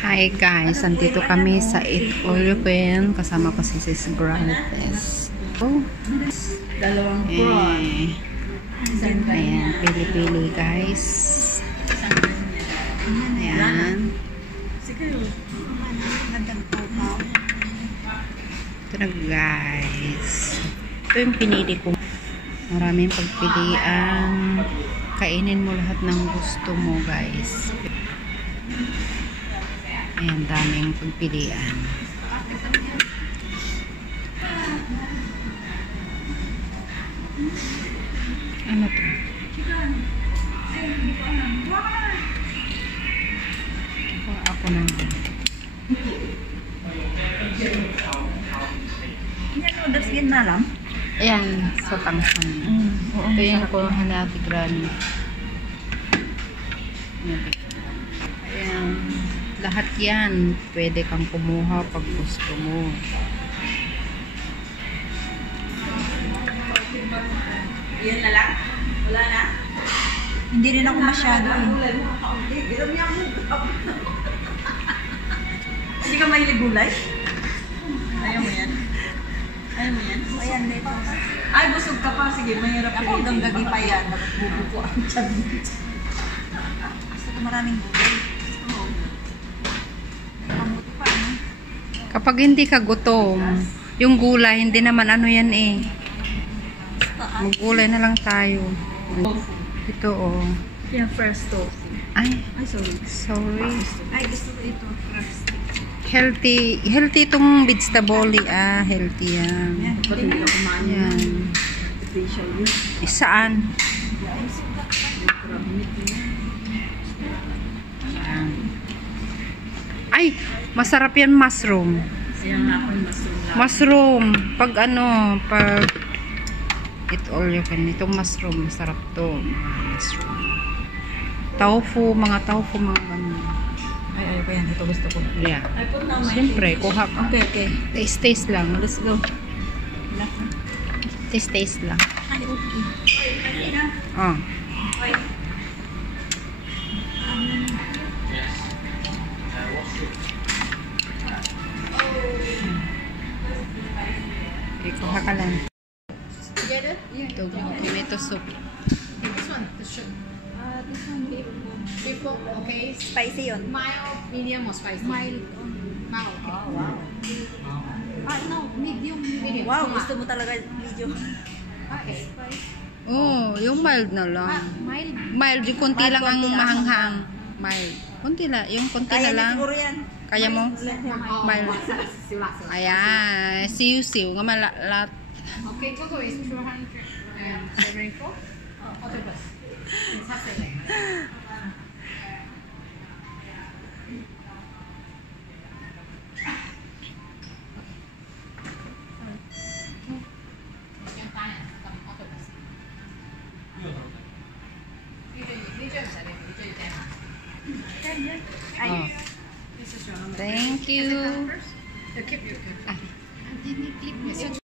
Hi guys, andito kami sa Eat All You Can. Kasama ko si Sis Grantes. Oh. Dalawang prawn. Ayan, pili-pili guys. Ayan. Ito na guys. Ito yung pinili ko. Maraming pagpilian. Kainin mo lahat ng gusto mo guys. Ayan, daming pagpilian. Ano to? Ako na. Noodles din na lang. Ayan, sa tangsan. Ito yung kuha natin granny. Ayan. Lahat yan. Pwede kang kumuha pag gusto mo. Yan na lang? Wala na? Hindi rin ako masyado. Hindi ka mahilig gulay? Ayaw mo yan? Ayaw mo yan? Ayan, dito. Ay, busog ka pa. Sige, mahirap. Ako hanggang gagi pa yan. Bubuko ang tiyan. Gusto ko maraming gulay. Kapag hindi ka gutom, yung gulay, hindi naman ano yan eh. Mag-gulay na lang tayo. Ito oh. Yan, first tofu. Ay, sorry. sorry. Ay, gusto ko ito. First. Healthy. Healthy itong vegetable. Healthy yan. Yan, pati hindi ako kumain. Yan. Saan? Yan. Ay, masarap yan mushroom. Yan nga ako yung mushroom lang. Mushroom. Pag Eat All You Can. Itong mushroom, masarap to. Mga mushroom. Tofu, mga ganun. Ay, pa yan. Ito gusto ko. Yeah. Siyempre, kuha ka. Okay. Taste lang. Let's go. Taste lang. Ay, okay. Oh. Okay, kuha ka lang. Ito, tomato soup. This one, this one beef pork, okay? Spicy yun. Mild, medium or spicy? Mild. Mild. Oh, wow. No, medium. Medium. Wow, gusto mo talaga video. Okay. Oh, yung mild na lang. Mild. Mild, yung konti Mild, lang ang konti lang. mahanghang. Mild. Konti lang, yung konti Kaya na na lang. siguro yan. Kaya mo? Mild. Sila. Ayan, siw-siw nga malat. Okay, total is 274. Octopus. It's happening. Oh. Thank you. Keep. Ah. Hindi clip niya.